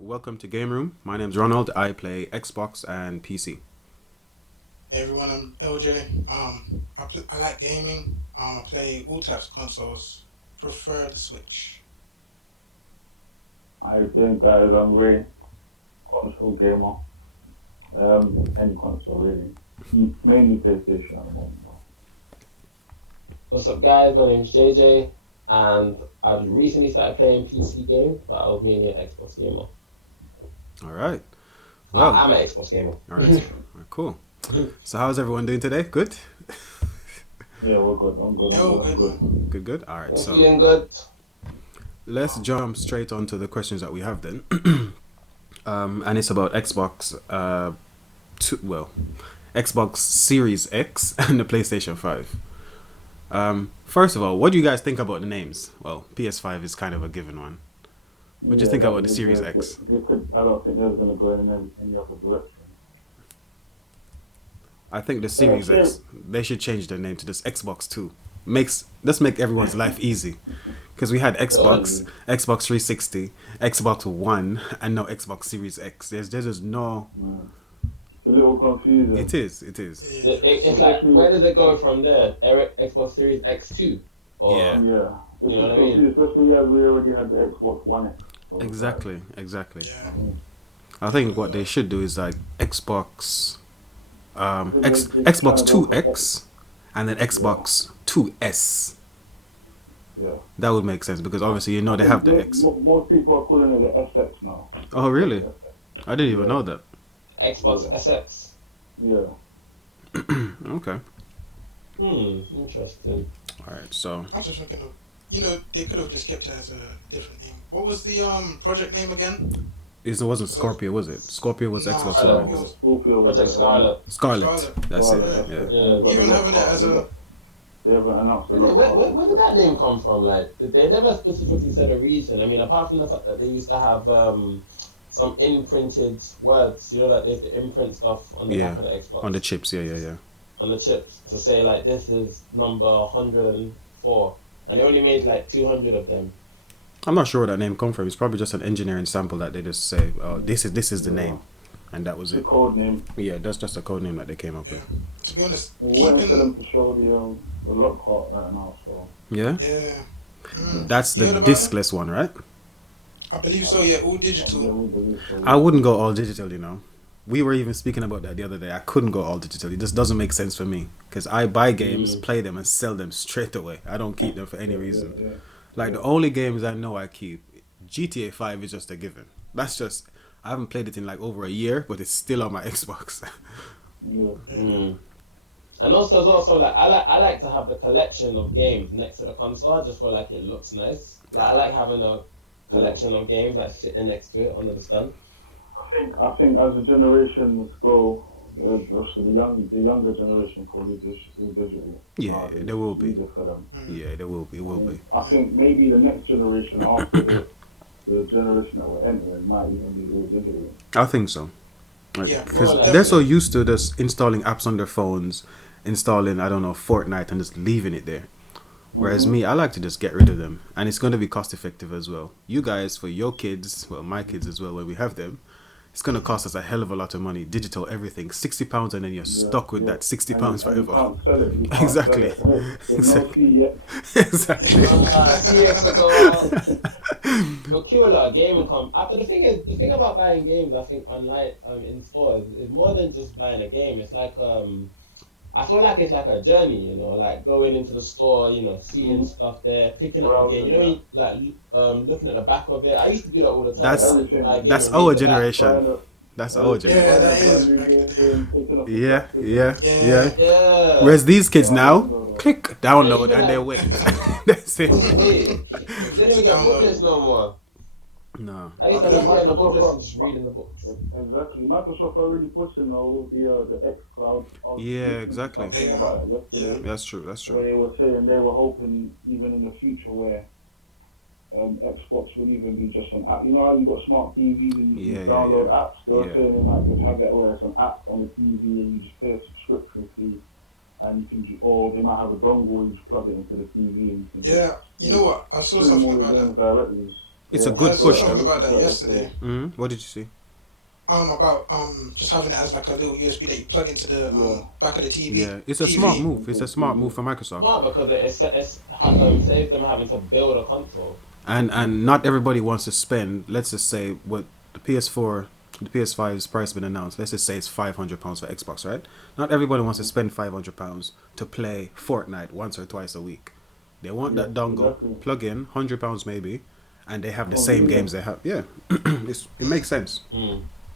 Welcome to Game Room. My name's Ronald. I play Xbox and PC. Hey everyone, I'm LJ. I like gaming. I play all types of consoles. Prefer the Switch. I think guys, I'm really console gamer. Any console really. Mainly PlayStation at the moment. What's up, guys? My name's JJ, and I've recently started playing PC games, but I was mainly an Xbox gamer. All right. I, Well, I'm an Xbox gamer. all right. Cool. So, how's everyone doing today? Good? Yeah, we're good. I'm good. Yo, I'm good good. man. Good. All right. I'm So, feeling good. let's jump straight onto the questions that we have then. And it's about Xbox, Xbox Series X and the PlayStation 5. First of all, what do you guys think about the names? Well, PS5 is kind of a given one. What do you think about the Series X? I don't think they're going to go in any other direction. I think the Series X, they should change their name to this Xbox 2. Let's make everyone's life easy. Because we had Xbox 360, Xbox One, and now Xbox Series X. There's just no... It's a little confusing. It is. Yeah. It's like, where does it go from there? Xbox Series X2? Or, Yeah. Yeah. It's You know what I confusing, mean? especially as we already had the Xbox One X. So Exactly. Yeah. I think what they should do is like Xbox... They Xbox kinda 2X and then Xbox 2S. Yeah. That would make sense because obviously they have the X. Most people are calling it the SX now. Oh, really? I didn't even know that. Xbox Yeah. SX. Yeah. Okay. Interesting. All right. So I'm just thinking of, they could have just kept it as a different name. What was the project name again? it wasn't Scorpio, was it? Scorpio was Nah, Xbox it One. was Scorpio was Project Scarlet. Scarlet. That's Scarlet. it. Yeah. Yeah. Even having it as a They haven't announced a Where did that name come from? Like, they never specifically said a reason. I mean, apart from the fact that they used to have some imprinted words, like they have to imprint stuff on the Yeah. back of the Xbox. On the chips. Yeah. On the chips to say like this is number 104, and they only made like 200 of them. I'm not sure where that name come from. It's probably just an engineering sample that they just say, "Oh, this is the name," and that was the it. code name. Yeah, that's just a code name that they came up yeah. with. To be honest, We're waiting for keeping them to show the Lockhart right now. So Yeah. yeah. That's You the heard about it? discless one, right? I believe so. Yeah, all yeah, digital. we believe so. I wouldn't go all digital, We were even speaking about that the other day. I couldn't go all digital. It just doesn't make sense for me. Because I buy games, play them, and sell them straight away. I don't keep them for any reason. Yeah. Like, the only games I know I keep, GTA 5 is just a given. That's just... I haven't played it in like over a year, but it's still on my Xbox. Yeah. And also as well, so like I like to have the collection of games next to the console. I just feel like it looks nice. Like I like having a collection of games like sitting next to it under the stand. I think as the generations go, also the younger generation probably is digital. Yeah, there will be. Easier for them. Yeah, there will be. It will be. I think maybe the next generation after the generation that we're entering might even be all digital. I think so. Like, Yeah, because well, they're so used to just installing apps on their phones, installing, I don't know, Fortnite and just leaving it there. Whereas me, I like to just get rid of them. And it's going to be cost effective as well. You guys, for your kids, well, my kids as well, when we have them, it's going to cost us a hell of a lot of money. Digital, everything. £60 and then you're stuck with that £60 And forever. you can't sell it. You can't Exactly. Sell it. There's no fee yet. Exactly. CX ago, you'll kill a lot of gaming but the thing about buying games, I think online in stores is more than just buying a game. It's like I feel like it's like a journey, like going into the store, seeing stuff there, picking up the game. When you, like looking at the back of it. I used to do that all the time. That's- I used to buy a game That's and our read the back. generation. That's our generation. Yeah, that is back in the day. Yeah. Yeah. Whereas these kids now, click, download, and they wait. That's it. Wait, you didn't even get booklets no more. No. I used to just get in the booklets and just reading the books. Exactly. Microsoft already pushing now the X Cloud. Yeah, exactly. About it yesterday. That's true. Where they were saying they were hoping even in the future where Xbox would even be just an app. You know how you got smart TVs and you can download apps? They were saying they might just have that where it's an app on the TV and you just pay a subscription fee and you can or they might have a dongle and you just plug it into the TV and you can Yeah, you know what? I saw stream all something the about games that. directly. It's a I good heard push something though. about that yesterday. What did you see? About just having it as like a little USB that you plug into the back of the TV. Yeah, it's a smart move. It's a smart move for Microsoft. Smart because it's saved them having to build a console. And not everybody wants to spend. Let's just say what the PS4, the PS5's price been announced. Let's just say it's £500 for Xbox, right? Not everybody wants to spend £500 to play Fortnite once or twice a week. They want that dongle, plug in £100 maybe, and they have the same games they have. Yeah, it makes sense.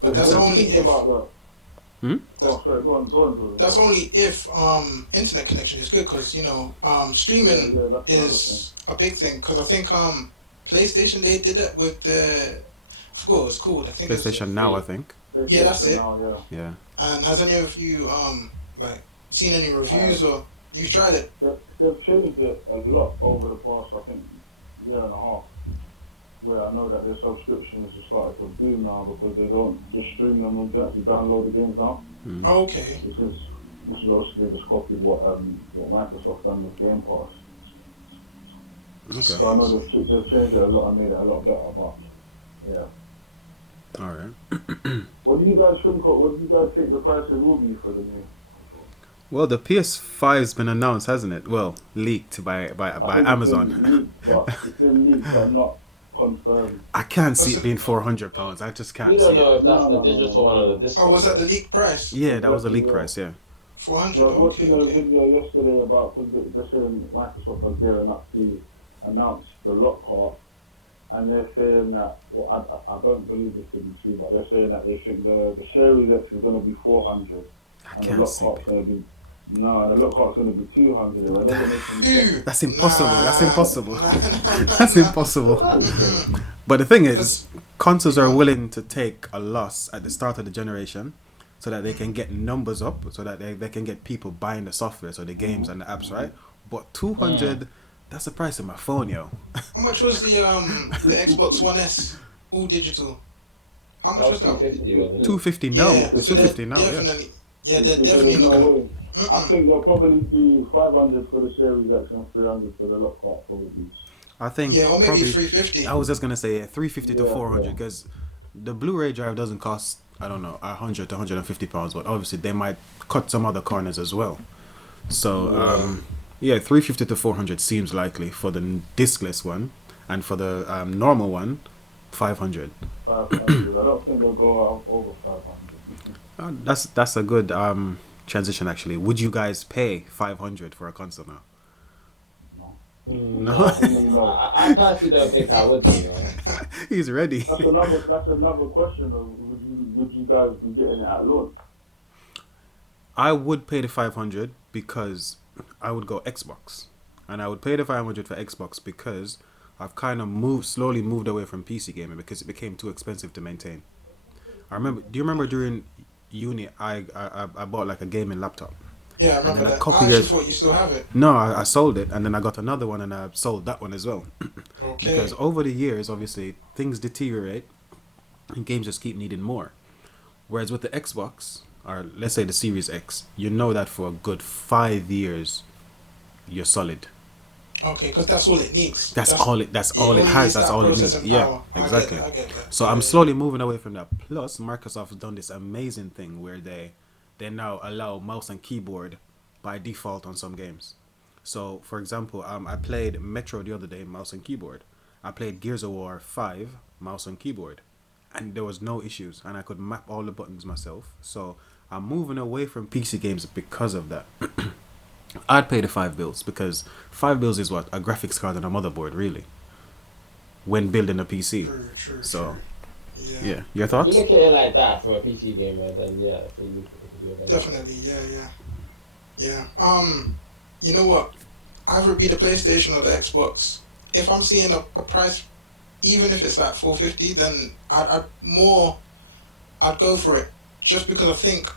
But that's only if. Sorry, go on. That's only if internet connection is good, because streaming is a big thing. Because I think PlayStation, they did that with the, I forgot what it was called. I think PlayStation Now, I think. Yeah, that's it. Now, yeah. And has any of you like seen any reviews or you tried it? They've changed it a lot over the past, I think, year and a half. Where I know that their subscriptions have started to boom now because they don't just stream them and actually download the games now. Oh, okay. This is obviously just copied what Microsoft done with Game Pass. Okay. So I know they've changed it a lot and made it a lot better, but yeah. All right. What do you guys think the prices will be for the new? Well, the PS5's been announced, hasn't it? Well, leaked by Amazon. It's been leaked, but not confirmed. I can't see it being £400. I just can't. We see don't know it. if that's the digital one or the disc. Oh, was that the leak price? Yeah, that was the leak price. Yeah. 400. I was watching a Okay. video yesterday about because they're saying Microsoft are gearing up to announce the Lockhart, and they're saying that. Well, I don't believe this to be true, but they're saying that they think the Series X is going to be 400, and the Lockhart's going to be. No, and the Lockhart's going to be 200. It doesn't make any sense. That's impossible. That's impossible. Nah. That's impossible. But the thing is, consoles are willing to take a loss at the start of the generation so that they can get numbers up, so that they can get people buying the software, so the games and the apps, right? But 200, that's the price of my phone, yo. How much was the Xbox One S all digital? How much was that? 250, wasn't it? 250 now. Yeah, It's so 250 now. definitely. Yeah, they're There's definitely no not. way. I think they'll probably do 500 for the Series X and 300 for the Lockhart probably. I think. Yeah, or maybe probably- 350. I was just gonna say 350 to Yeah, 400 because the Blu-ray drive doesn't cost, I don't know, 100 to 150 pounds, but obviously they might cut some other corners as well. So yeah, 350 to 400 seems likely for the discless one, and for the normal one, 500. 500. I don't think they'll go out over 500. That's a good transition actually. Would you guys pay 500 for a console now? No. I personally don't think I would. He's ready. That's another question. Of would you guys be getting it at launch? I would pay the 500 because I would go Xbox, and I would pay the 500 for Xbox because I've kind of slowly moved away from PC gaming because it became too expensive to maintain. Do you remember during uni I bought like a gaming laptop? Yeah, I remember then a that. couple I actually years- thought you still have it. No, I sold it, and then I got another one, and I sold that one as well. Okay. Because over the years, obviously, things deteriorate, and games just keep needing more. Whereas with the Xbox, or let's say the Series X, you know that for a good 5 years, you're solid. Okay, because that's all it needs. That's all it has. That's all it needs. processing Yeah, power. exactly. I get that. So I'm slowly moving away from that. Plus, Microsoft has done this amazing thing where they now allow mouse and keyboard by default on some games. So, for example, I played Metro the other day, mouse and keyboard. I played Gears of War 5, mouse and keyboard, and there was no issues, and I could map all the buttons myself. So I'm moving away from PC games because of that. I'd pay the £5 because £5 is what? A graphics card and a motherboard, really, when building a PC. True. So, Yeah. yeah. Your If thoughts? you look at it like that from a PC gamer, then yeah, for you, it could be a benefit. Definitely, yeah. You know what? Either it be the PlayStation or the Xbox. If I'm seeing a price, even if it's like 450, then I'd go for it. Just because I think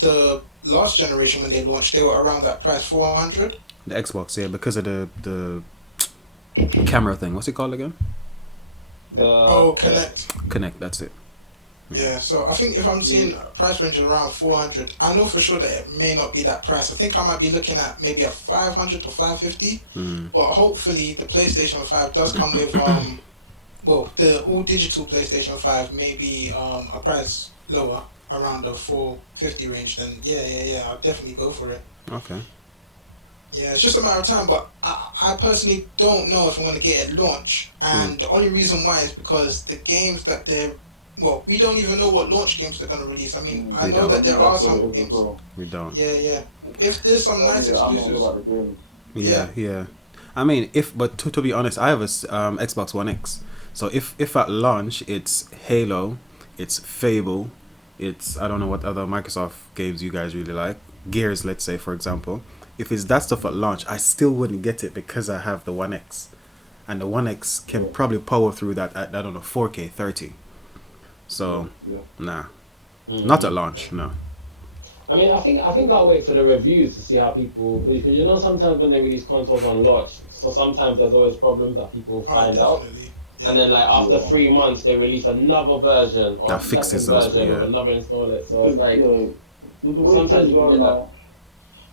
the last generation when they launched, they were around that price, 400. The Xbox, yeah, because of the camera thing. What's it called again? Connect. Connect. That's it. Yeah, so I think if I'm seeing a price range of around 400, I know for sure that it may not be that price. I think I might be looking at maybe a 500 to 550, but hopefully the PlayStation 5 does come with well, the all digital PlayStation 5 may be a price lower, around the 450 range, then yeah, I'll definitely go for it. Okay. Yeah, it's just a matter of time, but I personally don't know if I'm going to get it at launch. And the only reason why is because the games that well, we don't even know what launch games they're going to release. I mean, I know that there are some games. We don't. Yeah. If there's some nice exclusives. I'm not about the games. Yeah. I mean, but to be honest, I have a Xbox One X. So if at launch it's Halo, it's Fable, it's I don't know what other Microsoft games you guys really like, Gears, let's say for example. If it's that stuff at launch, I still wouldn't get it because I have the One X, and the One X can probably power through that at I don't know 4K 30. So nah, not at launch, no. I mean, I think I'll wait for the reviews to see how people, because you know sometimes when they release consoles on launch, so sometimes there's always problems that people find out, and then like after 3 months they release another version or that a fixes second version those, of another installer. So it's like sometimes you can get that.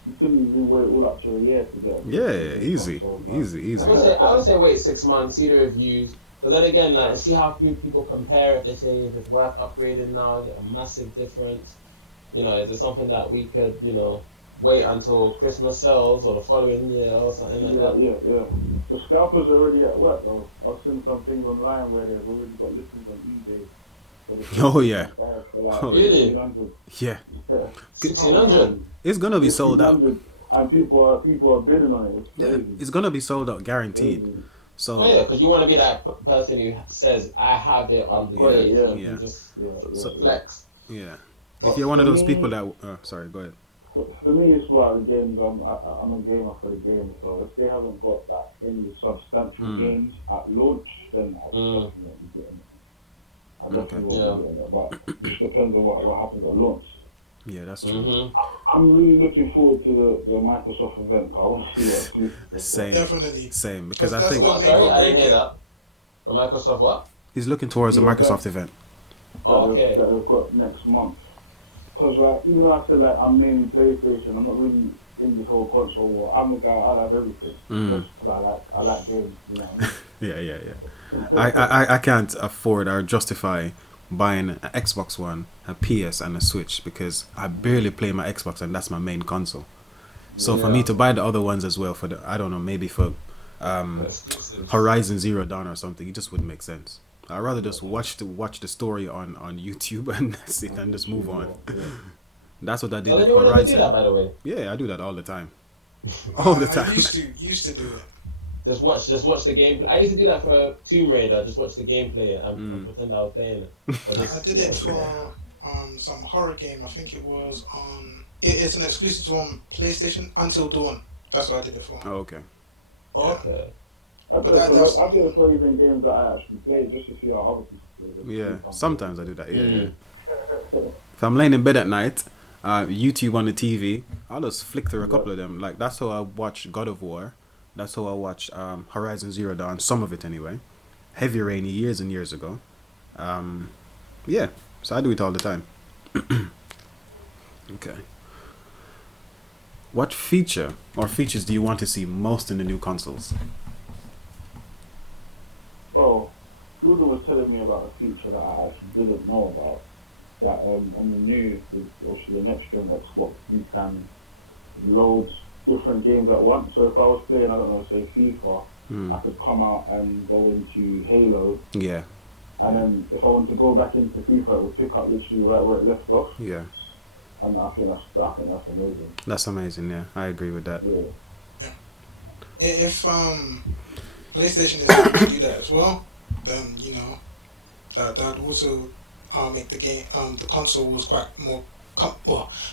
You couldn't even wait all up to a year to get. Easy. I would say wait 6 months, see the reviews. But then again, like see how people compare. If they say if it's worth upgrading now, get a massive difference. You know, is it something that we could, wait until Christmas sells or the following year or something like that? Yeah. The scalpers are already at work though. I've seen some things online where they've already got listings on eBay. Oh yeah. Really? Yeah. 1600. It's gonna be sold out. And people are bidding on it. It's gonna be sold out, guaranteed. So yeah, because you want to be that person who says, "I have it on the day," so you just flex. Yeah. If you're one of those people that, sorry, go ahead. For me, it's about the games. I'm a gamer for the game. So if they haven't got any substantial games at launch, then I definitely get it. I definitely will be getting it, but it just depends on what happens at launch. Yeah, that's true. I'm really looking forward to the Microsoft event. I want to see what. Same. Definitely. Same, because I think. Sorry, I didn't hear that. The Microsoft what? He's looking towards the Microsoft event. Okay. That we've got next month. Because even though I said I'm mainly PlayStation, I'm not really in this whole console war. I'm a guy. I have everything. Because I like games. You know what I mean? Yeah. I can't afford or justify buying an Xbox One, a PS, and a Switch because I barely play my Xbox and that's my main console. So for me to buy the other ones as well, for the I don't know, maybe for Horizon Zero Dawn or something, it just wouldn't make sense. I'd rather just watch the story on YouTube and that's it, and just move on. That's what I did with Horizon. Ever do that, by the way? Yeah, I do that all the time. All the time. I used to do it. Just watch the gameplay. I used to do that for Tomb Raider. Just watch the gameplay and pretend I was playing it. I did it for some horror game. I think it was on. It's an exclusive on PlayStation. Until Dawn. That's what I did it for. Oh, okay. Okay. I do it for even games that I actually play, just to see how other people play them. Yeah, sometimes I do that. Yeah. If I'm laying in bed at night, YouTube on the TV, I'll just flick through a couple of them. Like that's how I watch God of War. That's how I watched Horizon Zero Dawn, some of it anyway. Heavy Rain years and years ago. Yeah, so I do it all the time. Okay. What feature or features do you want to see most in the new consoles? Oh, Luna was telling me about a feature that I actually didn't know about. That on the next gen Xbox, you can load different games at once. So if I was playing, I don't know, say FIFA, I could come out and go into Halo. Yeah. And then if I want to go back into FIFA, it would pick up literally right where it left off. Yeah. And I think that's amazing. That's amazing. Yeah, I agree with that. Yeah. If PlayStation is able to do that as well, then that also make the game the console wars quite more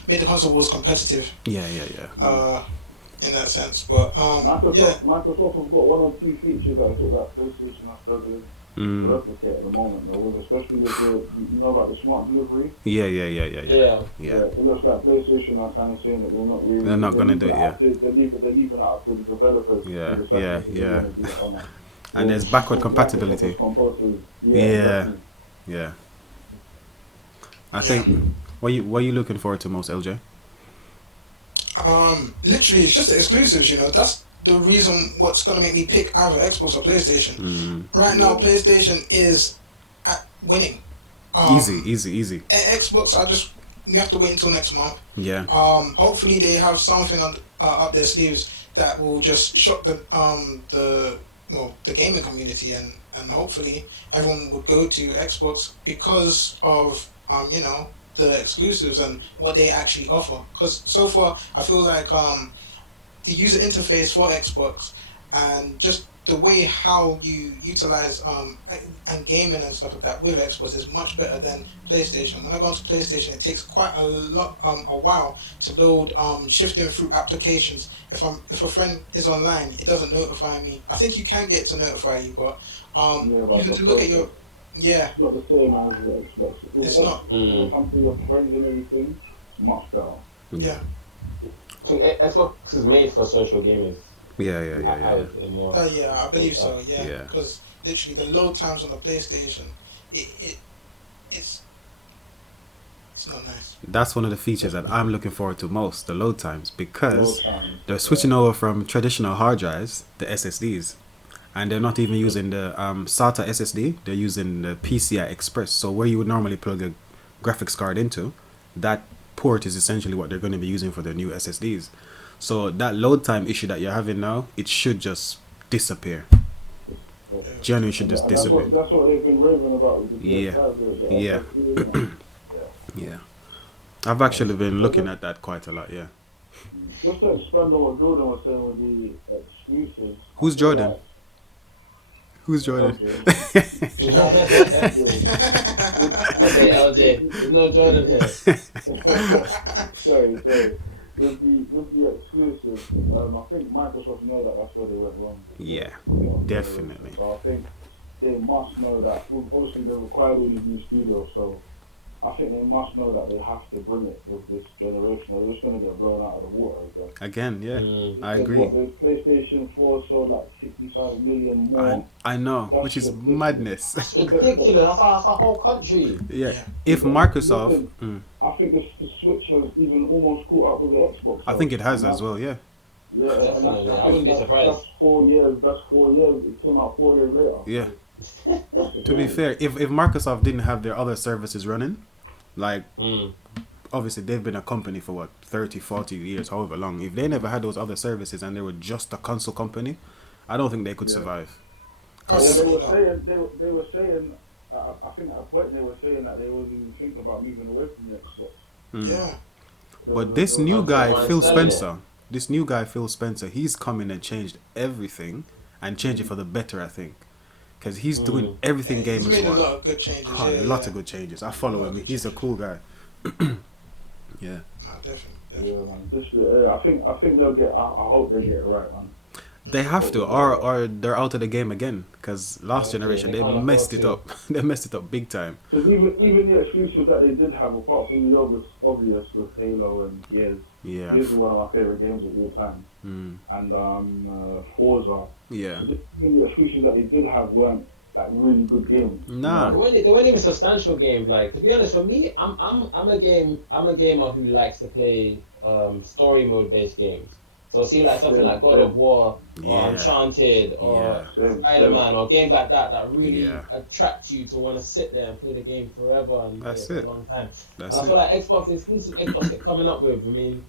made the console wars competitive. Yeah. In that sense, but Microsoft have got one or two features that PlayStation are struggling to replicate at the moment, though, especially with about the smart delivery. Yeah. It looks like PlayStation are kind of saying that they're not going to do it. Yeah, they're leaving it up to the developers. Yeah. And there's backward compatibility. Yeah. I think. What are you looking forward to most, LJ? Literally, it's just the exclusives. the reason what's gonna make me pick either Xbox or PlayStation. Right now, Yeah. PlayStation is winning. Easy. Xbox, we have to wait until next month. Yeah. Hopefully they have something on up their sleeves that will just shock the gaming community, and hopefully everyone would go to Xbox because of the exclusives and what they actually offer. Because so far I feel like the user interface for Xbox and just the way how you utilize and gaming and stuff like that with Xbox is much better than PlayStation. When I go onto PlayStation, it takes quite a while to load shifting through applications. If a friend is online, it doesn't notify me. I think you can get to notify you, but even to look at your It's not the same as the Xbox. It's not. When it comes to your friends and everything, it's much better. Yeah. I think Xbox is made for social gamers. Yeah. I believe so. Yeah. Yeah, because literally the load times on the PlayStation, it's not nice. That's one of the features that I'm looking forward to most, the load times, because they're switching over from traditional hard drives, the SSDs, and they're not even using the SATA SSD. They're using the PCI Express. So where you would normally plug a graphics card into, that port is essentially what they're going to be using for their new SSDs. So that load time issue that you're having now, it should just disappear. Genuinely should just disappear. That's what they've been raving about with the PS5. Yeah. I've actually been looking at that quite a lot, yeah. Just to expand on what Jordan was saying with the exclusives. Who's Jordan? Who's Jordan? Okay, LJ. There's no Jordan here. Sorry. With the exclusive, I think Microsoft know that that's where they went wrong. Yeah, definitely. So I think they must know that. Obviously, they required all these new studios, so I think they must know that they have to bring it with this generation, or they're just going to get blown out of the water again. Yeah, I agree. The PlayStation 4 sold like 65 million more. I know, which is madness. It's ridiculous. That's a whole country. Yeah. If Microsoft... I think the Switch has even almost caught up with the Xbox. I think it has as well, yeah. Yeah, definitely. I wouldn't be surprised. That's 4 years. It came out 4 years later. Yeah. To be fair, if Microsoft didn't have their other services running, like, obviously they've been a company for 30, 40 years, however long. If they never had those other services and they were just a console company, I don't think they could survive. Well, they were saying, I think at a point they were saying that they wasn't even thinking about moving away from the Xbox. Yeah. But this new guy, Phil Spencer, he's come in and changed everything and changed it for the better, I think. Because he's doing everything game as well. He's made a lot of good changes. A lot of good changes. I follow him. He's a cool guy. Yeah. Definitely. Yeah, man. I think they'll get. I hope they get it right, man. They have to, or they're out of the game again. Because last generation they messed it up. They messed it up big time. Because even the exclusives that they did have, apart from the obvious with Halo and Gears. Yeah. Gears is one of my favorite games of all time. And Forza. Yeah. Even the exclusives that they did have weren't like really good games. Nah. They weren't even substantial games. Like, to be honest, for me, I'm a gamer who likes to play story mode based games. So see like something like God of War or Uncharted or Spider-Man or games like that really attract you to want to sit there and play the game forever and play it for a long time. I feel like exclusive Xbox kept coming up with, I mean,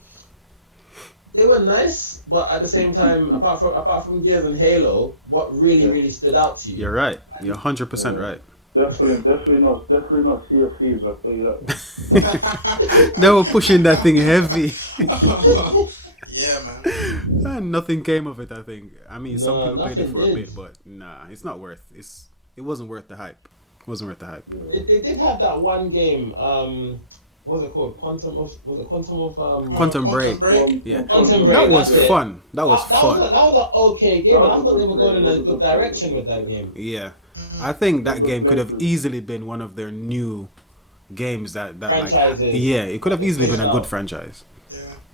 they were nice, but at the same time, apart from Gears and Halo, what really stood out to you? You're right. You're 100% right. Definitely not Sea of Thieves, I'll tell you that. They were pushing that thing heavy. Yeah, man. And nothing came of it, I think. I mean, some people played it for a bit, but it's not worth. It wasn't worth the hype. It wasn't worth the hype. They did have that one game. What was it called? Quantum Break. Yeah. Quantum Break. That was fun. That was fun. That was an okay game, but I thought they were going in a good direction with that game. Yeah, I think that game could have easily been one of their new games that franchises. Like, yeah, it could have easily been a good franchise.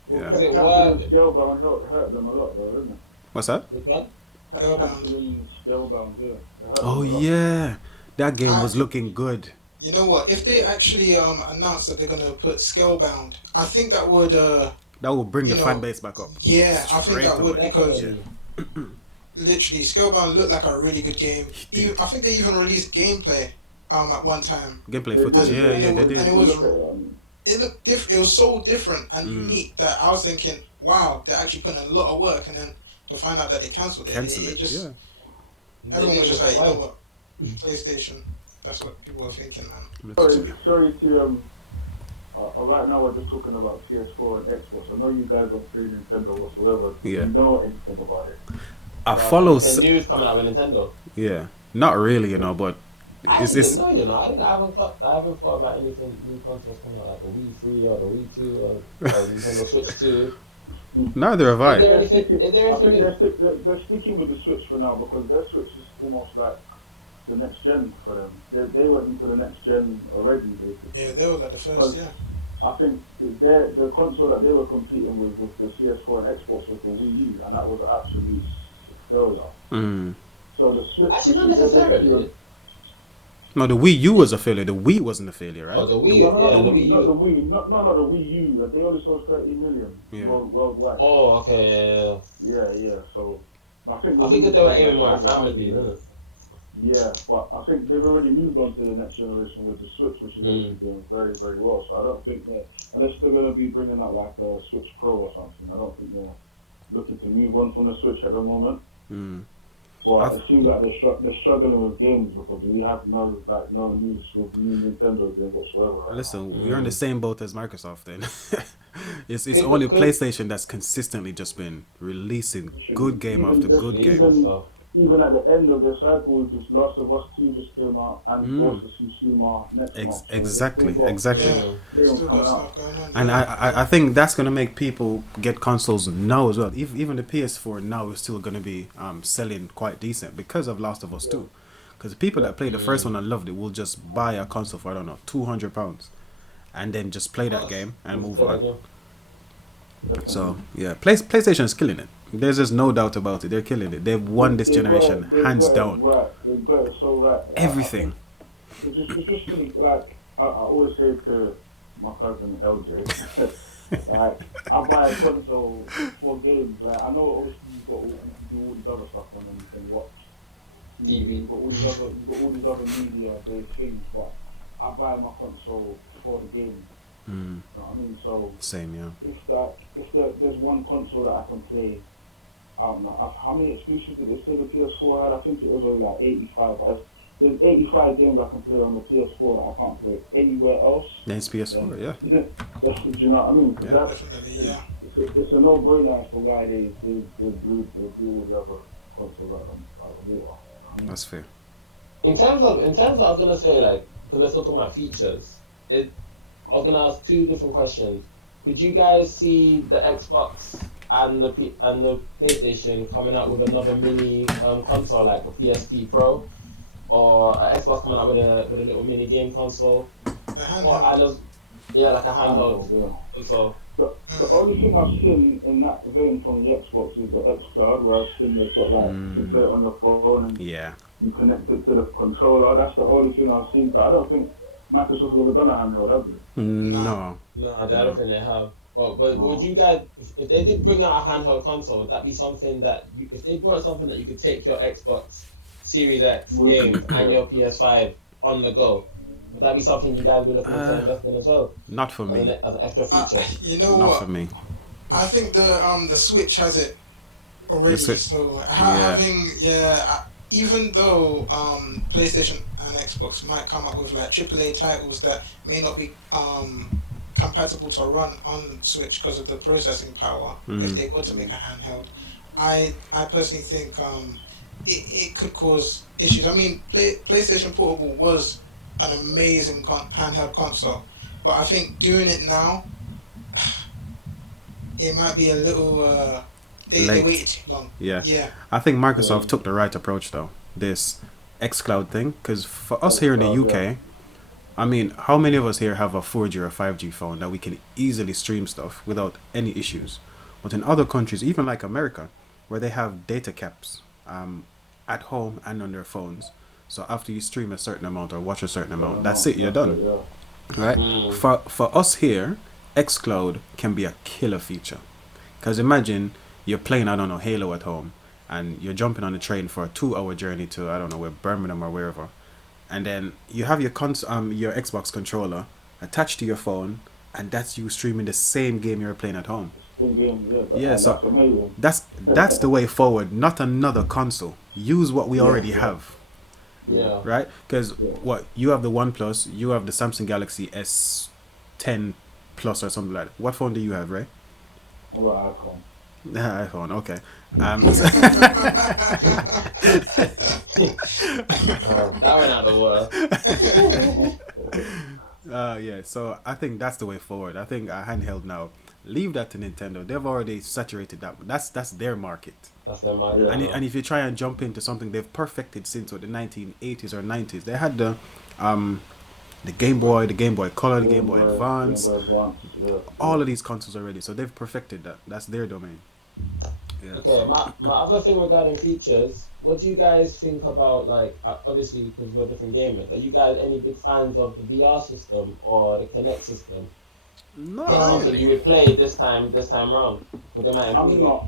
Yeah. Because it worked. Scalebound hurt them a lot, though, didn't it? What's that? Which one? Scalebound, yeah. Oh yeah, that game was looking good. You know what? If they actually announced that they're gonna put Scalebound, I think that would bring the fan base back up. Yeah, I think that would, because literally, Scalebound looked like a really good game. I think they even released gameplay at one time. Gameplay footage, they did. And it looked it was so different and unique that I was thinking, wow, they're actually putting a lot of work, and then to find out that they cancelled it, it just everyone was just like, you know what, PlayStation. That's what people were thinking, man. Sorry to right now we're just talking about PS4 and Xbox. I know you guys don't play Nintendo whatsoever. Do you know anything about it? I follow. News coming out with Nintendo. Yeah, not really, you know, but I didn't know, you know. I haven't thought about anything new consoles coming out, like the Wii 3 or the Wii 2 or Nintendo Switch 2. Neither have I. Is there anything? They're sticking with the Switch for now because their Switch is almost like the next gen for them. They went into the next gen already, basically. Yeah, they were like the first, yeah. I think the console that they were competing with the PS4 and Xbox was the Wii U, and that was an absolute failure. So the Switch... Actually, not necessarily. No, the Wii U was a failure. The Wii wasn't a failure, right? Oh, the Wii, not the Wii U. They only sold 30 million worldwide. Oh, okay, yeah. So I think they were aiming more at family, isn't it? Yeah, but I think they've already moved on to the next generation with the Switch, which is doing very, very well. So I don't think unless they're going to be bringing out like a Switch Pro or something, I don't think they're looking to move on from the Switch at the moment. But it seems like they're struggling with games because we have no news with new Nintendo games whatsoever. Right Listen, we're in the same boat as Microsoft then. it's only PlayStation that's consistently just been releasing good game after good game. Even at the end of the cycle, just Last of Us 2 just came out, and Ghost of Tsushima next month. Exactly. Yeah, and I think that's going to make people get consoles now as well. Even the PS4 now is still going to be selling quite decent because of Last of Us 2. Because the people that played the first one and loved it will just buy a console for, I don't know, £200 and then just play that game and move on. So, yeah, PlayStation is killing it. There's just no doubt about it. They're killing it. They've won this generation, hands down. They've got it so right. Everything. It's just funny, like, I always say to my cousin LJ, like, I buy a console for games. Like, I know obviously you can do all this other stuff on them, you can watch TV, you've got all these other media-based things, but I buy my console for the game. You know what I mean? So same, yeah. If there's one console that I can play, I don't know how many exclusives did they say the PS4 had. I think it was only like 85. There's 85 games I can play on the PS4 that I can't play anywhere else. It's PS4, yeah. Do you know what I mean? Yeah. Definitely, yeah. It's a no-brainer as to why they blew all the other consoles out of the water. That's fair. In terms of, I was gonna say, like, because we're still talking about features. I was gonna ask two different questions. Would you guys see the Xbox and the PlayStation coming out with another mini console like the PSP Pro, or Xbox coming out with a little mini game console, like a handheld console? The only thing I've seen in that vein from the Xbox is the xCloud, where I've seen they've got like you play it on your phone and you connect it to the controller. That's the only thing I've seen. But I don't think Microsoft have ever done a handheld, have they? No, I don't think they have. But would you guys, if they did bring out a handheld console, would that be something that if they brought something that you could take your Xbox Series X games and your PS5 on the go, would that be something you guys would be looking to invest in as well? Not for me. As an extra feature. You know not what? For me. I think the Switch has it already. So having even though PlayStation and Xbox might come up with like AAA titles that may not be compatible to run on Switch because of the processing power, if they were to make a handheld, I personally think it could cause issues. I mean, PlayStation Portable was an amazing handheld console, but I think doing it now, it might be a little they waited too long. Yeah. I think Microsoft took the right approach though, this xCloud thing, because for us here in the UK, I mean, how many of us here have a 4G or a 5G phone that we can easily stream stuff without any issues? But in other countries, even like America, where they have data caps at home and on their phones, so after you stream a certain amount or watch a certain amount, that's it, you're done. Right? For us here, xCloud can be a killer feature. Because imagine you're playing, I don't know, Halo at home, and you're jumping on a train for a 2 hour journey to, I don't know, where Birmingham or wherever, and then you have your your Xbox controller attached to your phone, and that's you streaming the same game you're playing at home. Yeah, So that's amazing. that's the way forward. Not another console. Use what we already have. Yeah. Right? Because what you have the OnePlus, you have the Samsung Galaxy S10 Plus or something like that. What phone do you have, Ray? Well, iPhone. iPhone. Okay. That went out the water. Yeah. So I think that's the way forward. I think handheld now. Leave that to Nintendo. They've already saturated that. That's their market. That's their market. And if you try and jump into something they've perfected since the 1980s or 90s, they had the Game Boy, the Game Boy Color, the Game Boy Advance, all of these consoles already. So they've perfected that. That's their domain. Yeah, Okay, so. my other thing regarding features, what do you guys think about, like, obviously because we're different gamers, are you guys any big fans of the VR system or the Connect system? Not Something really. you would play this time round. But they might I'm not.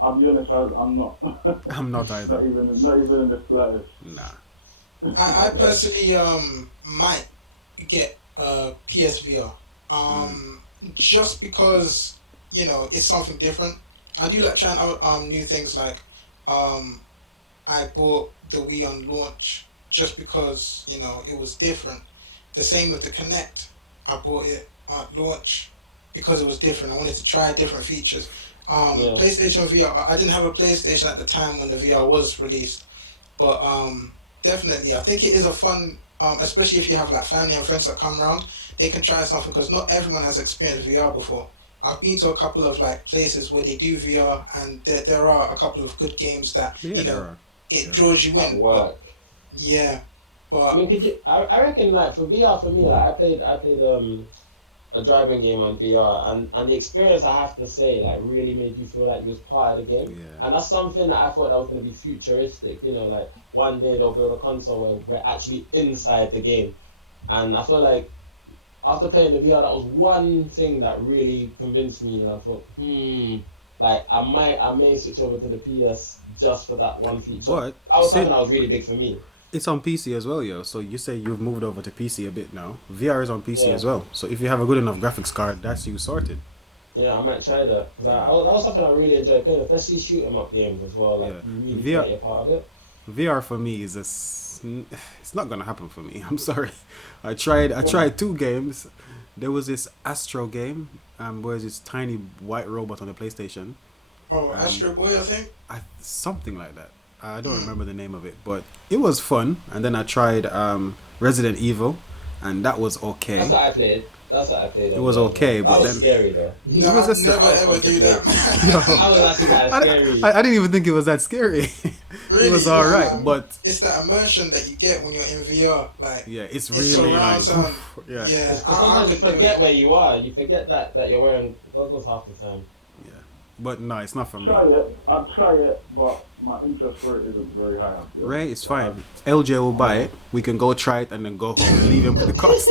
I'll be honest. I'm not. I'm not either. Not even in the slightest. Nah. I personally might get PSVR. Just because it's something different. I do like trying out new things. Like I bought the Wii on launch just because it was different. The same with the Kinect. I bought it at launch because it was different. I wanted to try different features. PlayStation VR. I didn't have a PlayStation at the time when the VR was released, but definitely I think it is a fun. Especially if you have like family and friends that come around, they can try something because not everyone has experienced VR before. I've been to a couple of like places where they do VR, and there are a couple of good games that it draws you in. Work. Yeah, but I mean, could you? I reckon like for VR for me, like I played a driving game on VR, and the experience, I have to say, like really made you feel like you was part of the game. Yeah. And that's something that I thought that was going to be futuristic. Like one day they'll build a console where we're actually inside the game. And I feel like after playing the VR, that was one thing that really convinced me, and I thought, like I may switch over to the PS just for that one feature. But that was something that was really big for me. It's on PC as well, yo. So you say you've moved over to PC a bit now. VR is on PC as well. So if you have a good enough graphics card, that's you sorted. Yeah, I might try that. That was something I really enjoyed playing, especially shoot 'em up games as well. Like you really get your part of it. VR for me is it's not gonna happen for me. I'm sorry. I tried 2 games. There was this Astro game, where this tiny white robot on the PlayStation. Astro Boy, I think. Something like that. I don't remember the name of it, but it was fun. And then I tried Resident Evil, and that was okay. That's what I played. It was okay, but that was then scary though. No, I'd never ever do that. That was actually kind of scary. I didn't even think it was that scary. Really, it was alright, but it's that immersion that you get when you're in VR. Like it's really nice. Yeah. Sometimes you forget where you are. You forget that you're wearing goggles half the time. Yeah, but no, it's not for me. I'll try it, but my interest for it isn't very high. Ray, it's fine. LJ will buy it. We can go try it and then go home and leave him with the cost.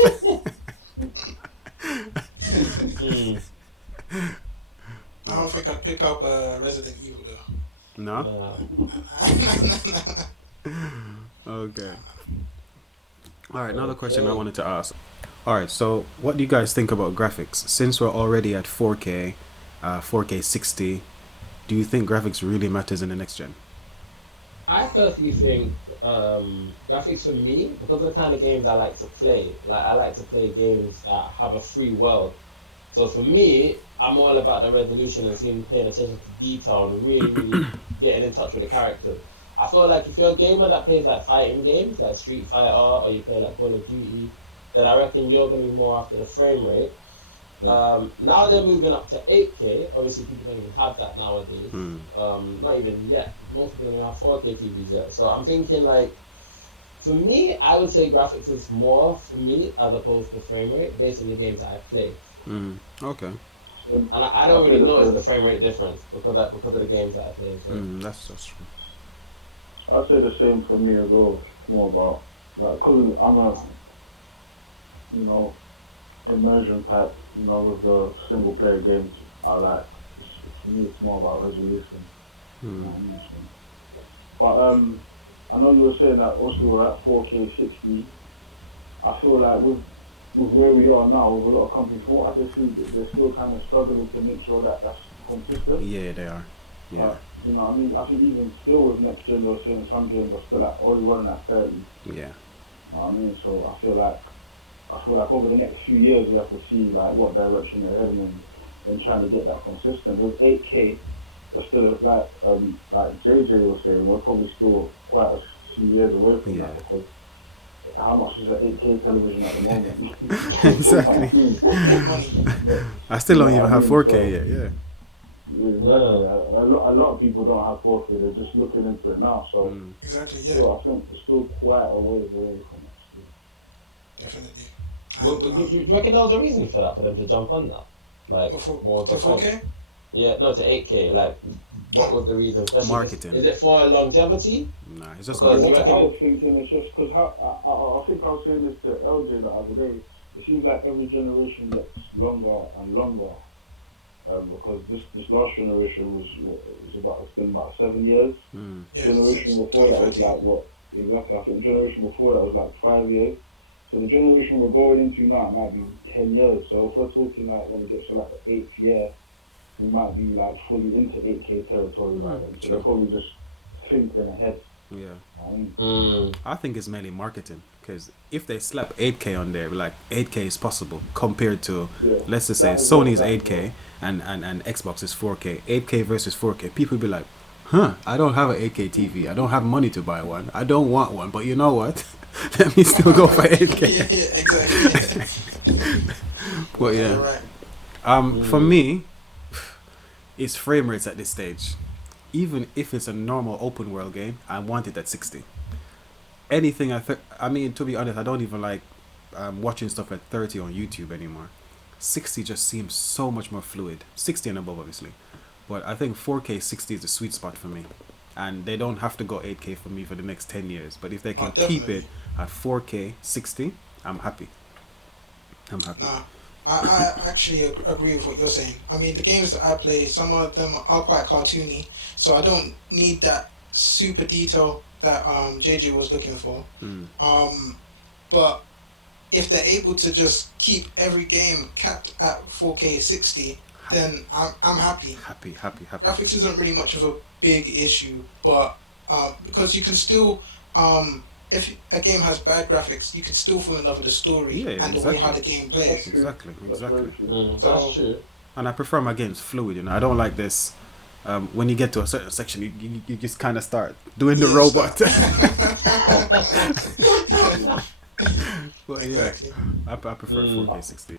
I don't think I'd pick up Resident Evil though. No? Okay. Alright, another question I wanted to ask. Alright, so what do you guys think about graphics? Since we're already at 4K, 4K 60, do you think graphics really matters in the next gen? I personally think graphics for me, because of the kind of games I like to play, like I like to play games that have a free world. So for me, I'm all about the resolution and paying attention to detail and really getting in touch with the characters. I feel like if you're a gamer that plays like fighting games, like Street Fighter, or you play like Call of Duty, then I reckon you're going to be more after the frame rate. Now they're moving up to 8K. Obviously, people don't even have that nowadays. Not even yet. Most people don't even have 4K TVs yet. So I'm thinking like, for me, I would say graphics is more for me as opposed to frame rate based on the games that I play. Okay. And I don't really notice the frame rate difference because of the games that I play. So. That's true. I'd say the same for me as well. More about because I'm a immersion type. With the single player games, I like. For me, it's more about resolution. But I know you were saying that also we're at 4K 60. I feel like with where we are now, with a lot of companies, from what I can see, they're still kind of struggling to make sure that that's consistent. Yeah, they are. Yeah. But you know what I mean? I think even still with next gen, they're saying some games are still only running at 30. Yeah. You know what I mean? So I feel like over the next few years we have to see like what direction they're heading in and trying to get that consistent. With 8K, we're still like JJ was saying, we're probably still quite a few years away from that, because how much is an 8K television at the moment? Exactly. I still don't even have 4K yet. Yeah. Exactly. A lot of people don't have 4K. They're just looking into it now. So exactly, yeah. So I think it's still quite a ways away from it. Definitely. Well, you reckon there was a reason for that, for them to jump on that? Like, more to 4K? Yeah, no, to 8K. Like, what was the reason? Especially marketing. Is it for longevity? Nah, it's just marketing. marketing. I was thinking it's just because I think I was saying this to LJ the other day. It seems like every generation gets longer and longer. Because this last generation it's been about 7 years. Yeah, Generation before that was like what? Exactly. I think the generation before that was like 5 years. So the generation we're going into now might be 10 years. So if we're talking like when it gets to like the 8th year, we might be like fully into 8K territory by then. So they're probably just thinking ahead. Yeah. I think it's mainly marketing, because if they slap 8K on there, like 8K is possible compared to, let's just say Sony's 8K and Xbox is 4K. 8K versus 4K. People will be like, I don't have an 8K TV. I don't have money to buy one. I don't want one. But you know what? Let me still go for 8K. yeah, exactly. But yeah. Right. For me, it's frame rates at this stage. Even if it's a normal open world game, I want it at 60. Anything I mean, to be honest, I don't even like watching stuff at 30 on YouTube anymore. 60 just seems so much more fluid. 60 and above, obviously. But I think 4K 60 is the sweet spot for me. And they don't have to go 8K for me for the next 10 years. But if they can keep it at 4K 60, I'm happy. Nah, I actually agree with what you're saying. I mean, the games that I play, some of them are quite cartoony. So I don't need that super detail that JJ was looking for. But if they're able to just keep every game capped at 4K 60, then I'm happy. Happy. Graphics isn't really much of a big issue, but because you can still, if a game has bad graphics, you can still fall in love with the story and the way how the game plays. Exactly. That's true. And I prefer my games fluid. You know, I don't like this. When you get to a certain section, you just kind of start doing the robot. But exactly. I prefer 4K 60.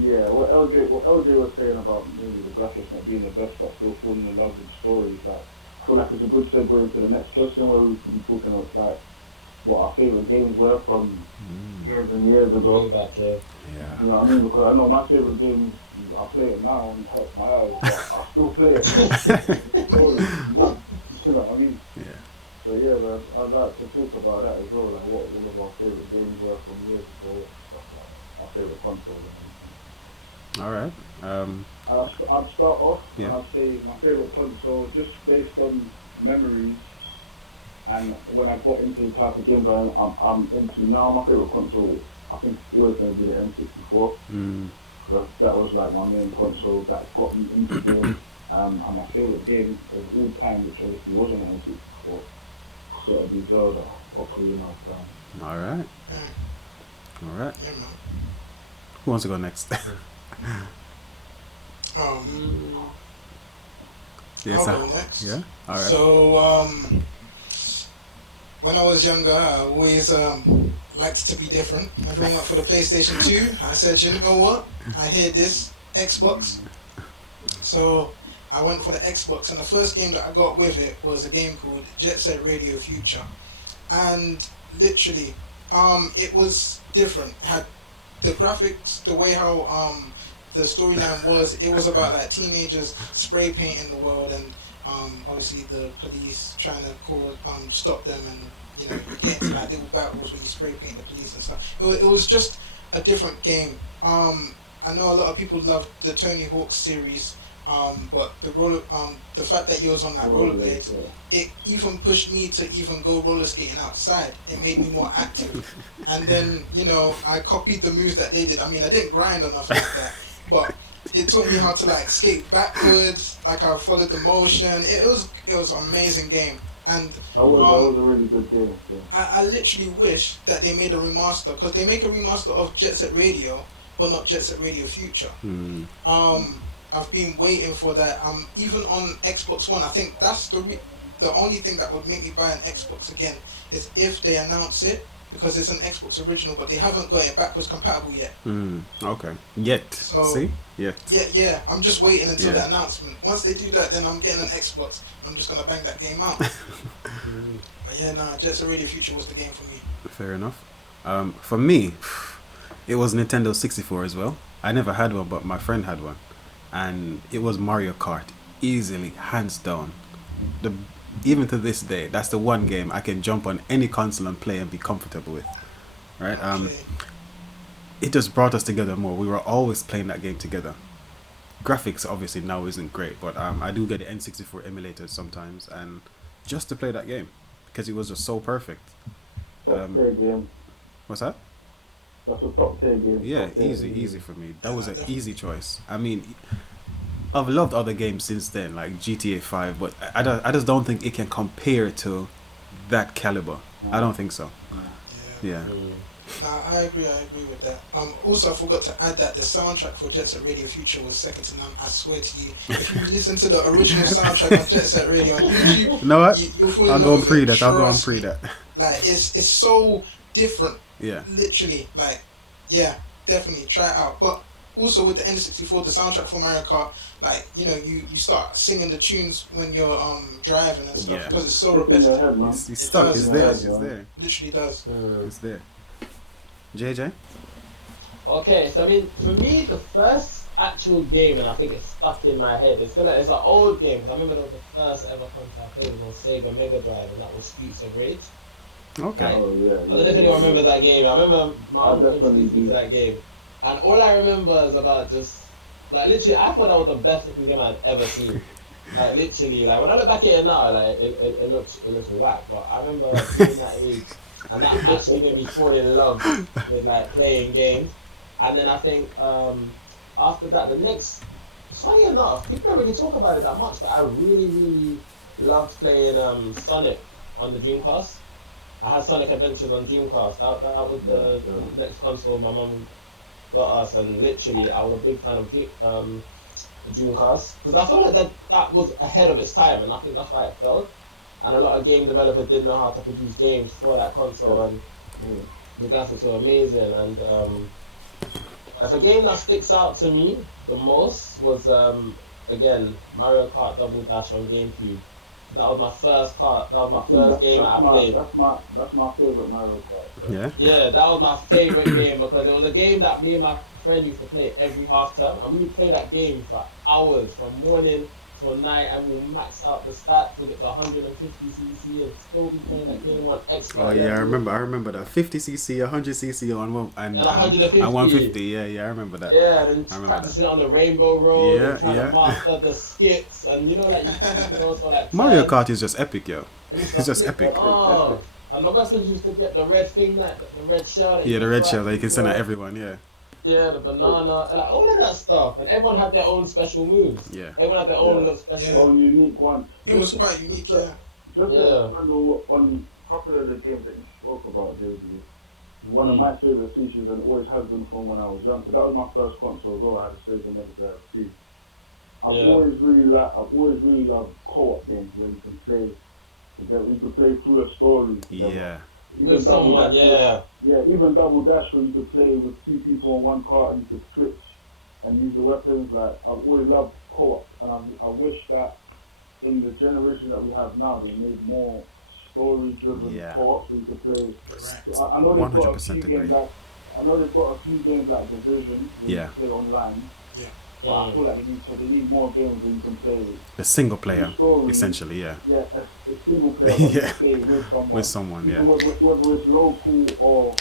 Yeah, what LJ was saying about maybe the graphics not being the best, but still falling in love with the stories. Like, I feel like it's a good segue into the next question, where we could be talking about like what our favorite games were from years and years ago. Back, yeah. You know what I mean? Because I know my favorite game, I play it now and it hurts my eyes, but I still play it. You know what I mean? Yeah. So yeah, man, I'd like to talk about that as well, like what all of our favorite games were from years ago, stuff like our favorite console and everything. Alright. I'd start off and I'd say my favorite console, just based on memories and when I got into the type of games I'm into now, my favorite console I think it's always going to be the N64. That was like my main console that got me into games. And my favorite game of all time, which obviously wasn't an N64, so it'd be Zelda, Ocarina of Time. Alright. Yeah, man. Who wants to go next? I'll go next. Yeah. Alright. So when I was younger, I always liked to be different. Everyone went for the PlayStation 2. I said, you know what? I hear this Xbox. So I went for the Xbox, and the first game that I got with it was a game called Jet Set Radio Future. And literally, it was different. It had the graphics, the way how the storyline was, it was about like teenagers spray painting the world, and obviously the police trying to stop them, and you know, you get into like little battles where you spray paint the police and stuff. It was just a different game. I know a lot of people loved the Tony Hawk series, But the fact that you was on that rollerblades, it even pushed me to even go roller skating outside. It made me more active. And then, I copied the moves that they did. I mean, I didn't grind or nothing like that, but it taught me how to like skate backwards. Like I followed the motion. It was an amazing game. And that was a really good game. So. I literally wish that they made a remaster, because they make a remaster of Jet Set Radio, but not Jet Set Radio Future. I've been waiting for that. Even on Xbox One, I think that's the only thing that would make me buy an Xbox again is if they announce it, because it's an Xbox original, but they haven't got it backwards compatible yet. Okay. Yet. So, see? Yet. Yeah. I'm just waiting until the announcement. Once they do that, then I'm getting an Xbox. I'm just gonna bang that game out. But yeah, Jet Set Radio Future was the game for me. Fair enough. For me, it was Nintendo 64 as well. I never had one, but my friend had one. And it was Mario Kart, easily, hands down. Even to this day, that's the one game I can jump on any console and play and be comfortable with, right? Okay. It just brought us together more. We were always playing that game together. Graphics obviously now isn't great, but I do get the N64 emulators sometimes, and just to play that game, because it was just so perfect. Top tier game. What's that? That's a top tier game. Yeah, easy for me. That was an easy choice. I mean, I've loved other games since then, like GTA 5, but I just don't think it can compare to that caliber. I don't think so. Yeah. Nah, I agree with that. Also, I forgot to add that the soundtrack for Jet Set Radio Future was second to none. I swear to you, if you listen to the original soundtrack of Jet Set Radio on YouTube, you know what? You'll fall in I'll love go and with pre it. that. I'll go and Trust pre me. that. Like it's so different. Yeah. Literally, like, yeah, definitely try it out. But also with the N64, the soundtrack for Mario Kart, like, you start singing the tunes when you're driving and stuff, because it's so repetitive. Head, man. It's stuck. It's there. It's there. Literally does. It's there. JJ? Okay, so I mean, for me, the first actual game, and I think it's stuck in my head, it's an old game, because I remember that was the first ever console I played was on Sega Mega Drive, and that was Streets of Rage. Okay. Like, Oh, yeah. I don't know if anyone remembers that game. I remember my uncle definitely introduced me do. to that game, and all I remember is about just, like, literally, I thought that was the best looking game I'd ever seen. Like, literally, like, when I look back at it now, like, it looks whack, but I remember being that age, and that actually made me fall in love with, like, playing games. And then I think after that, funny enough, people don't really talk about it that much, but I really, really loved playing Sonic on the Dreamcast. I had Sonic Adventures on Dreamcast. That was the next console my mum got us, and literally I was a big fan of Dreamcast, because I feel like that was ahead of its time, and I think that's why it failed. And a lot of game developers didn't know how to produce games for that console, and the graphics were amazing. And if a game that sticks out to me the most was again Mario Kart Double Dash on GameCube. That was my first part. That was my first game I played. That's my favorite Mario Kart. Yeah. Yeah, that was my favorite game, because it was a game that me and my friend used to play every half term, and we would play that game for hours, from morning till night, and we'll max out the stats to get to 150cc and still be playing that game on Xbox. Oh yeah, I remember that 50cc, 100cc on one and 150. and 150. Yeah, I remember that. Yeah, and then practicing it on the Rainbow Road and trying to master the skips, and like you could also like Mario Kart is just epic, yo. It's just epic. Oh, and the weapons used to get the red thing, like the red shell. Yeah, the red shell that you can send at everyone. Yeah. Yeah, the banana, and like all of that stuff, and everyone had their own special moves. Yeah. Everyone had their own little special. Own unique one. It was quite unique, yeah. Just to expand on a couple of the games that you spoke about, David, one of my favorite features, and always has been from when I was young. So that was my first console as well. I had a Sega Mega Drive too. I've always really loved co-op games where you can play. You can play through a story. Yeah. With someone, yeah, even Double Dash, where you could play with two people on one cart and you could switch and use the weapons. Like, I've always loved co-op, and I wish that in the generation that we have now, they made more story-driven co-ops where you could play. So I know they've got a few games like Division where you can play online. Yeah. But I feel like they need more games where you can play the single player, essentially, yeah. Yeah, a single player you can play with someone. Yeah. Whether it's local or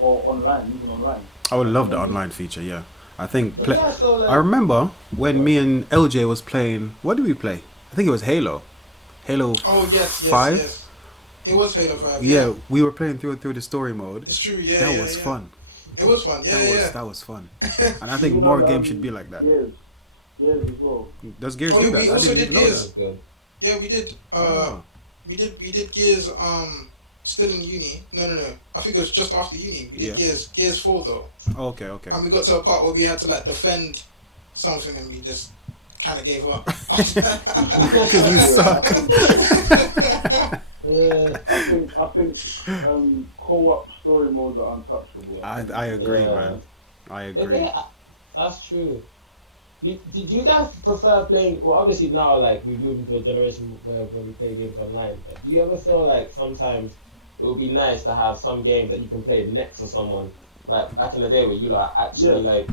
online, even online. I would love the online feature, yeah. I think But yeah, so I like, remember when me and LJ was playing. What did we play? I think it was Halo. Halo Oh yes, yes, 5. yes. It was Halo 5. Yeah, Yeah, we were playing through the story mode. it's true. Yeah, That yeah, was yeah. fun. It was fun. Yeah, yeah, That was fun. yeah. And I think Even more on games should be like that. Gears as well. Does Gears Oh, do yeah, that? we I also didn't did even know Gears that. Gears. is good. Yeah, we did. Oh, We did Gears. Still in uni. No, no, no. I think it was just after uni. We did yeah. Gears 4 though, Okay, okay. and we got to a part where we had to like defend something, and we just kind of gave up. Because you suck. Yeah, I think co-op story modes are untouchable. I agree, yeah. man. I The agree. thing, that's true. Did you guys prefer playing? Well, obviously now, like we've moved into a generation where we play games online. But do you ever feel like sometimes it would be nice to have some game that you can play next to someone, like back in the day where you are actually Yeah, like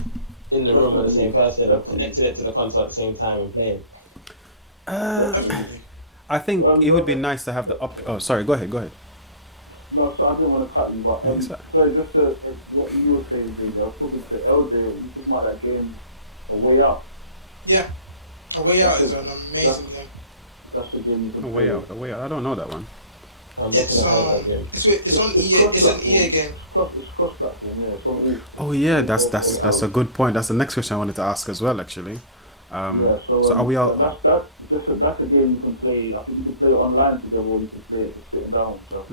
in the room with the same definitely, person and definitely, connecting it to the console at the same time and playing? Uh, definitely. Definitely. I think it would be No, nice to have the up. Oh, sorry. Go ahead. Go ahead. no, so I didn't want to cut you, but Yeah, it's that. sorry, just to, what you were saying, David, I was talking to LJ. You talking about that game, A Way Out. Yeah, A Way Out That's is a, an that's, amazing game. that's the game you A can way play. out. A way out. I don't know that one. I'm It's definitely hyped that game. it's on It's EA. It's an EA cross-platform. game. It's cross-platform, yeah. It's on all. Oh yeah, It's all that's a good point. That's the next question I wanted to ask as well, actually. Yeah, So are we all? that's a game you can play. I think you can play it online together, or you can play it just sitting down and stuff.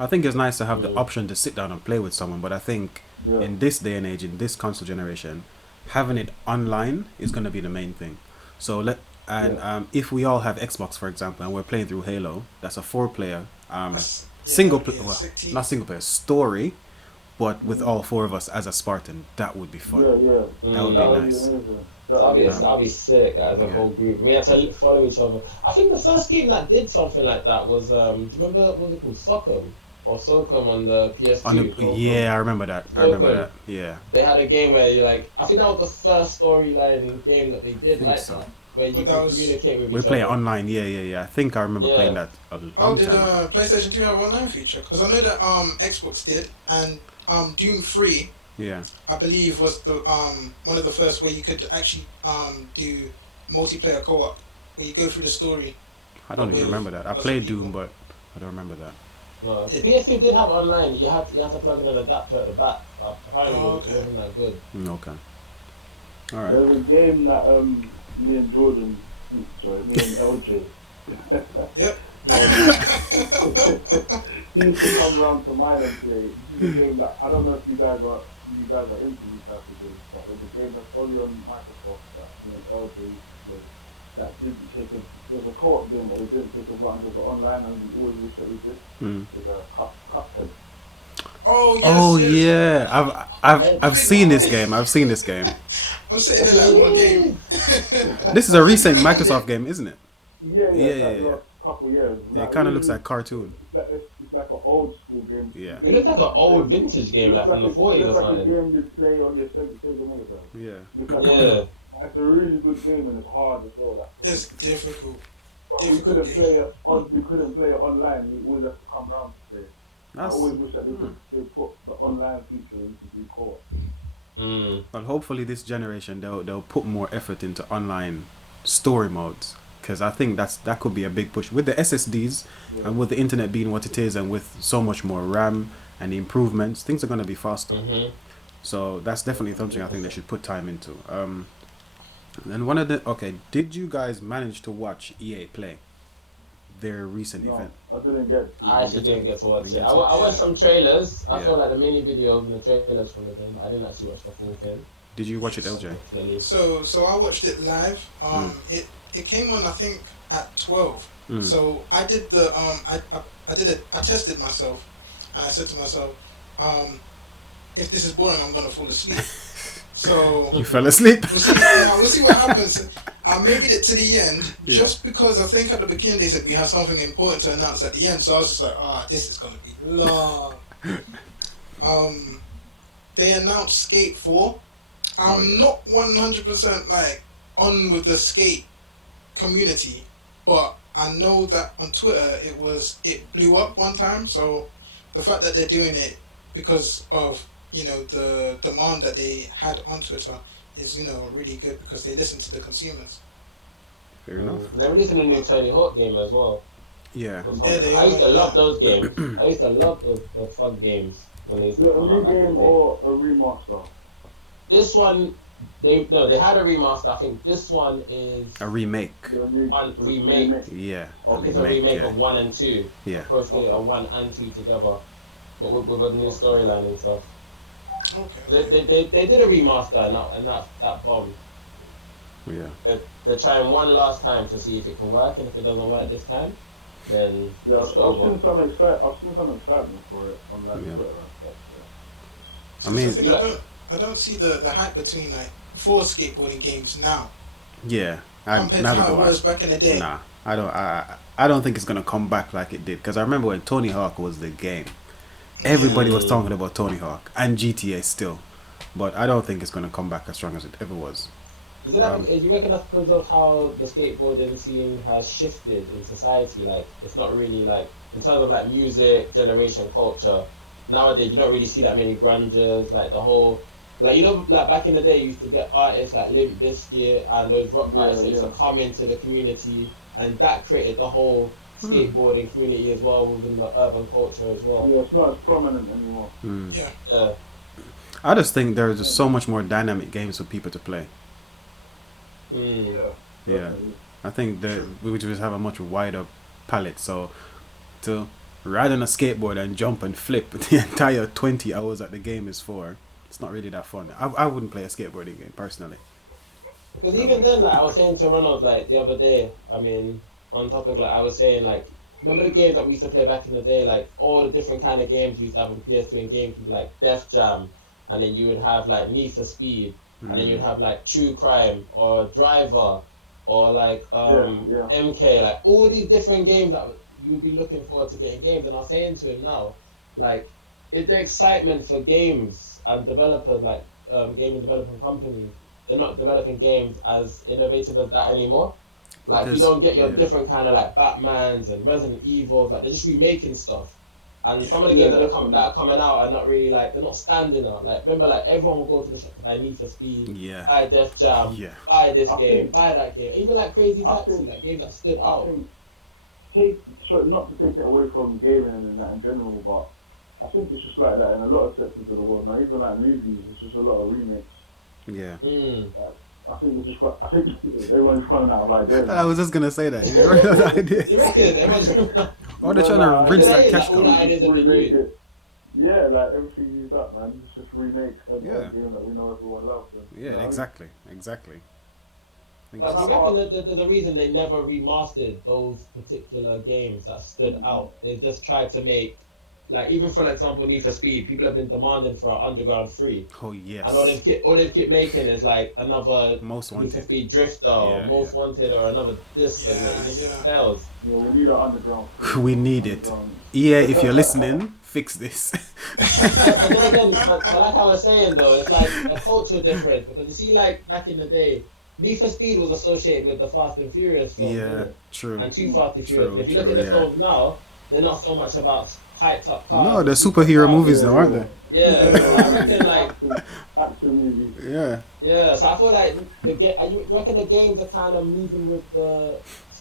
I think it's nice to have the option to sit down and play with someone, but I think Yeah, in this day and age, in this console generation, having it online is going to be the main thing. So if we all have Xbox, for example, and we're playing through Halo, that's a 4-player single That'd be player, a well, sick team. not single player story, but with all 4 of us as a Spartan. That would be fun. yeah. That would be That would be nice. amazing. That'd be sick as a Yeah. whole group. We had to follow each other. I think the first game that did something like that was do you remember what was it called? Socom or Socom on the PS2. Yeah, I remember that. I remember Okay. that. Yeah. They had a game where you like I think that was the first storyline game that they did think like so. that. Where you But can that was- communicate with We each play it other. online. Yeah. I think I remember Yeah. playing that a long Oh, did time ago. PlayStation 2 have online feature? Because I know that Xbox did, and Doom 3, Yeah. I believe, was the one of the first where you could actually do multiplayer co-op, where you go through the story. I don't even with remember that. I lots of played people. Doom, but I don't remember that. No, It- PS2 did have online. You had to plug in an adapter at the back. But apparently Oh, it okay. wasn't that good. Okay. All right. There's a game that me and Jordan, sorry, me and LJ, Yep. he used to come round to mine and play. This is a game that I don't know if you guys are into these types of games, but there's a game that's only on Microsoft that me and LJ used to play. That didn't take a It was a co-op game, but it didn't take advantage of the online, and we always wish that we did. Mm. With a Cuphead. Oh yes. Oh yes. yeah, I've seen this game. I've seen this game. I'm sitting there like, what game? This is a recent Microsoft game, isn't it? Yeah, Yeah, it's yeah, like yeah. last couple years. Yeah, it kind of looks like cartoon. It's like an old school game. Yeah. It looks like an old vintage game, like from the 40s or It's like a something. game you play on your Sega Mega Drive. Yeah. It's like Yeah. it's a really good game and it's hard as well. It's difficult. But we difficult couldn't game. play it on. We couldn't play it online. We always have to come round to play it. I That's always wish that they put the online feature into the co-op. well. Hopefully, this generation they'll put more effort into online story modes, because I think that could be a big push with the SSDs and with the internet being what it is, and with so much more RAM and the improvements, things are gonna be faster. So that's definitely something I think they should put time into. And did you guys manage to watch EA play their recent No, event? I didn't get. I actually didn't get to watch Didn't it. get I to watched some trailers. I Yeah. saw like the mini videos and the trailers from the game, but I didn't actually watch the full thing. Did you watch it, LJ? Unfortunately. So I watched it live. It came on I think at 12. Mm. So I did the I tested myself, and I said to myself, if this is boring, I'm gonna fall asleep. So You fell asleep. we'll see what happens. I made it to the end just because I think at the beginning they said we have something important to announce at the end. So I was just like, this is gonna be long. They announced Skate 4. I'm not 100% like on with the Skate community, but I know that on Twitter it blew up one time. So the fact that they're doing it because of the demand that they had on Twitter is really good because they listen to the consumers. Fair enough. They're releasing a new Tony Hawk game as well. Yeah. Yeah, they I used are. to love Yeah. those games. I used to love the fun games when they used Is to it a come new out back in the game day. or a remaster? This one, they had a remaster. I think this one is A remake. one remake. Yeah. Okay. It's a remake yeah. of 1 and 2. Yeah. Pro Skater 1 and 2 together, but with a new storyline and stuff. Okay. They did a remaster and that bombed. Yeah. They're trying one last time to see if it can work, and if it doesn't work this time, then Yeah, it's I've over. seen some excitement for it on like Yeah. Twitter and stuff. So I mean- that's the thing, I don't see the hype between like 4 skateboarding games now Yeah. compared to how it was back in the day. Nah. I don't think it's gonna come back like it did, because I remember when Tony Hawk was the game, everybody was talking about Tony Hawk and GTA still, but I don't think it's gonna come back as strong as it ever was. Is it you reckon that's because of how the skateboarding scene has shifted in society? Like, it's not really like, in terms of like music, generation, culture, nowadays you don't really see that many grungers, like the whole, like, like back in the day you used to get artists like Limp Bizkit and those rock artists that used to come into the community, and that created the whole skateboarding community as well within the urban culture as well. Yeah, it's not as prominent anymore. Yeah. I just think there's just so much more dynamic games for people to play. Yeah. Definitely. I think that we just have a much wider palette, so to ride on a skateboard and jump and flip the entire 20 hours that the game is for, it's not really that fun. I wouldn't play a skateboarding game personally. Because even then, like I was saying to Ronald, like the other day, I mean, on topic, like I was saying, like, remember the games that we used to play back in the day, like all the different kind of games we used to have on PS2 and GameCube, like Def Jam, and then you would have like Need for Speed, and then you'd have like True Crime or Driver, or like MK, like all these different games that you would be looking forward to getting games. And I was saying to him now, like, it's the excitement for games and developers, like gaming development companies. They're not developing games as innovative as that anymore. Like, you don't get your different kind of like Batmans and Resident Evils. Like, they're just remaking stuff. And some of the games that are coming out are not really like, they're not standing out. Like, remember, like everyone will go to the shop to buy Need for Speed, buy Def Jam, buy this game, buy that game. Even like Crazy Taxi, like games that stood out. Not to take it away from gaming and that in general, but I think it's just like that in a lot of sectors of the world now. Even like movies, it's just a lot of remakes. Yeah. I think it's just. I think everyone's running out of ideas. I was just gonna say that. You reckon? Or they're trying to rinse that cash cow. Yeah, like everything used up, man. It's just remake a game that we know everyone loves. Yeah, exactly. But you reckon that there's a reason they never remastered those particular games that stood out? They just tried to make, like, even for example, Need for Speed, people have been demanding for Underground 3. Oh yes. And all they keep making is like another Most Need Wanted. for Speed Drifter or Most Wanted or another this, and it just fails. Yeah, we need an Underground 3. We need it. EA, if you're listening, fix this. But then again, but like I was saying though, it's like a cultural difference, because you see, like back in the day, Need for Speed was associated with the Fast and Furious films, Yeah, true. and Too Fast and Furious. And if you look at the films now, they're not so much about hyped up cars. No, they're superhero movies now, aren't they? Yeah, so I reckon like action movies. Yeah. So I feel like you reckon the games are kind of moving with the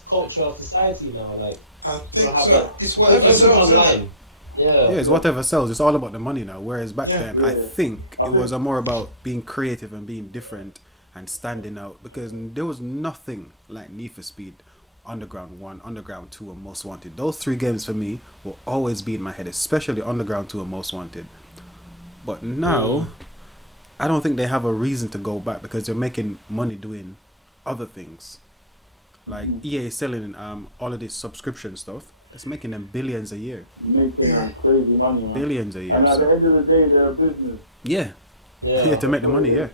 culture of society now, like. I think so. It's whatever sells online. Yeah, it's whatever sells. It's all about the money now. Whereas back then, I think it was more about being creative and being different and standing out, because there was nothing like Need for Speed, Underground 1, Underground 2, and Most Wanted. Those 3 games for me will always be in my head, especially Underground 2 and Most Wanted. But now, I don't think they have a reason to go back, because they're making money doing other things. Like EA is selling all of this subscription stuff. It's making them billions a year. Making them crazy money, man. Billions a year. And at the end of the day, they're a business. Yeah, to make the money, Yeah,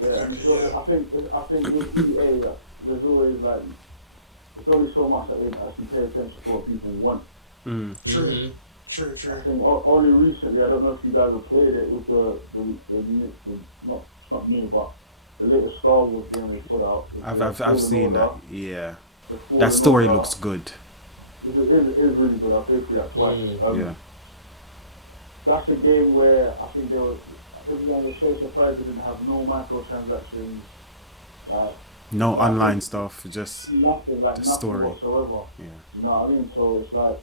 and so I think with EA, there's always like, there's only so much that they actually pay attention to what people want. True. I think only recently, I don't know if you guys have played it, with the not new, but the latest Star Wars game they put out. I've seen that. Yeah, that story looks good. It is really good. I played through that twice. that's a game where I think everyone was so surprised they didn't have no microtransactions, like No like online stuff, just nothing, like the nothing story. whatsoever. Yeah. You know what I mean? So it's like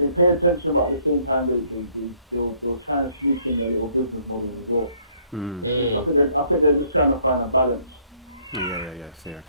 they pay attention, but at the same time they'll try and sneak in their little business models as well. Mm. I think they're just trying to find a balance. Yeah, fair.